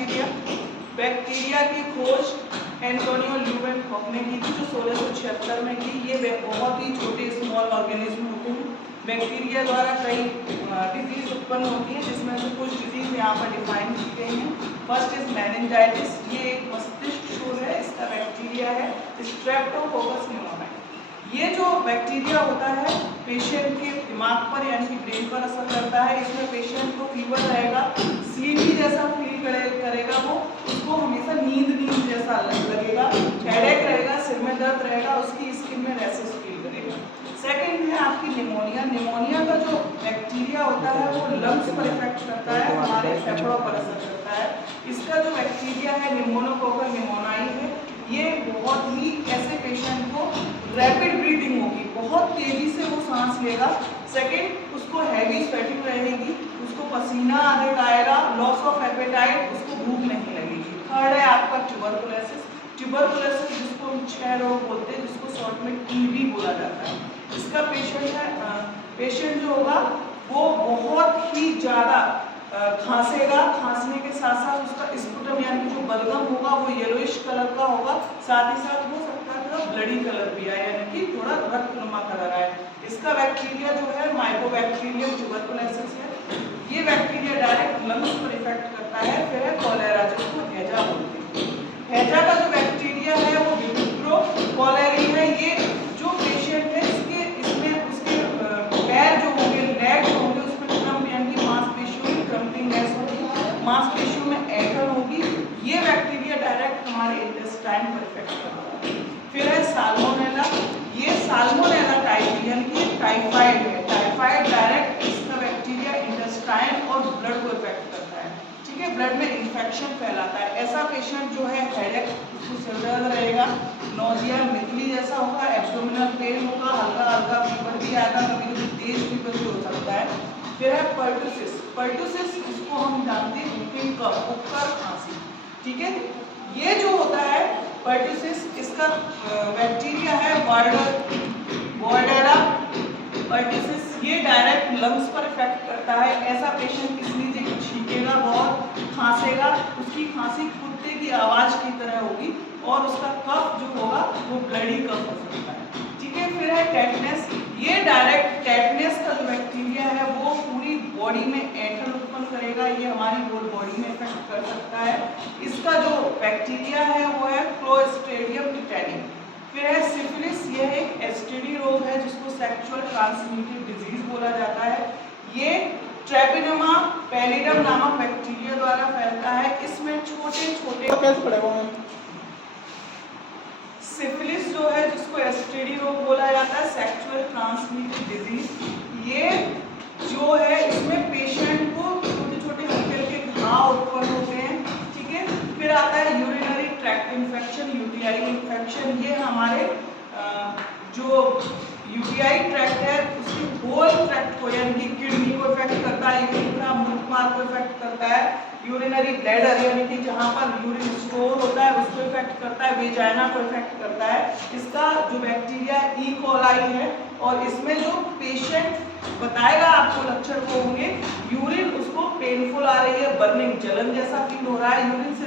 Bacteria. Bacteria की खोज Antonio Leeuwenhoek ने की थी, जो 1676 में की। ये बहुत ही छोटे स्मॉल ऑर्गेनिज्म होते हैं। बैक्टीरिया द्वारा कई डिजीज उत्पन्न होती है, जिसमें से कुछ डिजीज यहाँ पर डिफाइन की गई हैं। फर्स्ट इज मेनिंजाइटिस, ये एक मस्तिष्क शोध है, इसका बैक्टीरिया है स्ट्रेप्टोकोकस न्यूमोनिया। ये जो बैक्टीरिया होता है पेशेंट के दिमाग पर यानी कि ब्रेन पर असर करता है। इसमें पेशेंट को फीवर रहेगा, स्लीपी जैसा फील करेगा, वो उसको हमेशा नींद जैसा लगेगा, हेडेक रहेगा, सिर में दर्द रहेगा, उसकी स्किन में रैशेस फील करेगा। सेकंड है आपकी निमोनिया। निमोनिया का जो बैक्टीरिया होता है वो लंग्स पर इफेक्ट करता है, हमारे फेफड़ों पर असर करता है। इसका जो बैक्टीरिया है निमोनोकोकल निमोनियाई है। ये बहुत ही ऐसे पेशेंट को रैपिड ब्रीदिंग होगी, बहुत तेजी से वो सांस लेगा। सेकंड, उसको हैवी स्वेटिंग रहेगी, उसको पसीना अधिक आएगा, लॉस ऑफ एपेटाइट, उसको भूख नहीं लगेगी। थर्ड है आपका ट्यूबरकुलोसिस। ट्यूबरकुलोसिस जिसको हम क्षय रोग बोलते हैं, जिसको शॉर्ट में टीबी बोला जाता है। इसका पेशेंट जो होगा वो बहुत ही ज़्यादा खांसेगा, खांसने के साथ साथ उसका स्पुटम यानी कि जो बलगम होगा वो येलोइश कलर का होगा, साथ ही साथ हो सकता है थोड़ा ब्लडी कलर भी आए यानी कि थोड़ा रक्तनुमा कलर आए। इसका बैक्टीरिया जो है माइकोबैक्टीरियम ट्यूबरकुलोसिस है। ये बैक्टीरिया डायरेक्ट लंग्स पर इफेक्ट करता है। फिर है कॉलेरा, जिसको हैजा बोलते हैं। हैजा का जो बैक्टीरिया है वो विट्रो कॉलेरी है। ये जो पेशेंट है इसमें उसके पैर जो होंगे, लेग जो होंगे, उसमें क्रम्प यानी कि मांसपेशियों में क्रम्पिंग होगी, मांसपेशियों में ऐंठन होगी। ये बैक्टीरिया डायरेक्ट हमारे इंटेस्टाइन पर इफेक्ट करता है। फिर है साल्मोनेला। ये साल्मोनेला टाइप यानी कि टाइफाइड है। टाइफाइड डायरेक्ट इसका बैक्टीरिया इंटेस्टाइन और ब्लड को इफेक्ट करता है। ठीक है, ब्लड में इन्फेक्शन फैलाता है। ऐसा पेशेंट जो है हेडेक, उसको सिर दर्द रहेगा, नोजिया मितली जैसा होगा, एब्डोमिनल पेन होगा, हल्का हल्का फीवर भी आएगा, कभी कभी तेज फीवर भी हो सकता है। फिर है पर्टुसिस। पर्टुसिस इसको हम जानते हैं whooping cough, उपकर खांसी। ठीक है, ये जो होता है पर्टुसिस, इसका बैक्टीरिया है वार्डेरा पर्टुसिस। ये डायरेक्ट लंग्स पर इफेक्ट करता है। ऐसा पेशेंट इसलिए छींकेगा, बहुत खांसेगा, उसकी खांसी कुत्ते की आवाज की तरह होगी और उसका कफ जो होगा वो ब्लडी कफ हो सकता है। ठीक है, फिर है टेटनस। ये डायरेक्ट टेटनस का जो बैक्टीरिया है वो पूरी बॉडी में ऐंठन उत्पन्न करेगा। ये हमारी होल बॉडी में इफेक्ट कर सकता है। इसका जो बैक्टीरिया है वो है क्लोस्ट्रीडियम टिटेनी। फिर है सिफिलिस। यह एक एसटीडी रोग है जिसको सेक्सुअल ट्रांसमिटेड डिजीज बोला जाता है। ये ट्रेपिनोमा पैलिडम नामक बैक्टीरिया द्वारा फैलता है। इसमें छोटे छोटे सिफिलिस जो है जिसको एसटीडी रोग बोला जाता है, सेक्सुअल ट्रांसमिटेड डिजीज, ये जो है इसमें पेशेंट को छोटे छोटे हल्के हल्के घाव उत्पन्न होते हैं। ठीक है, फिर आता है urinary tract infection, UTI infection. ये हमारे जो यूटीआई ट्रैक्ट है उसकी होल ट्रैक्ट को यानी कि किडनी को इफेक्ट करता है, यूरिथ्रा मूत्रमार्ग को इफेक्ट करता है, यूरिनरी ब्लैडर यानी कि जहाँ पर यूरिन स्टोर होता है उसको इफेक्ट करता है, वेजाइना को इफेक्ट करता है। इसका जो बैक्टीरिया ई कोलाई है और इसमें जो पेशेंट बताएगा आपको लक्षण को होंगे, यूरिन उसको पेनफुल आ रही है, बर्निंग जलन जैसा फील हो रहा है, यूरिन से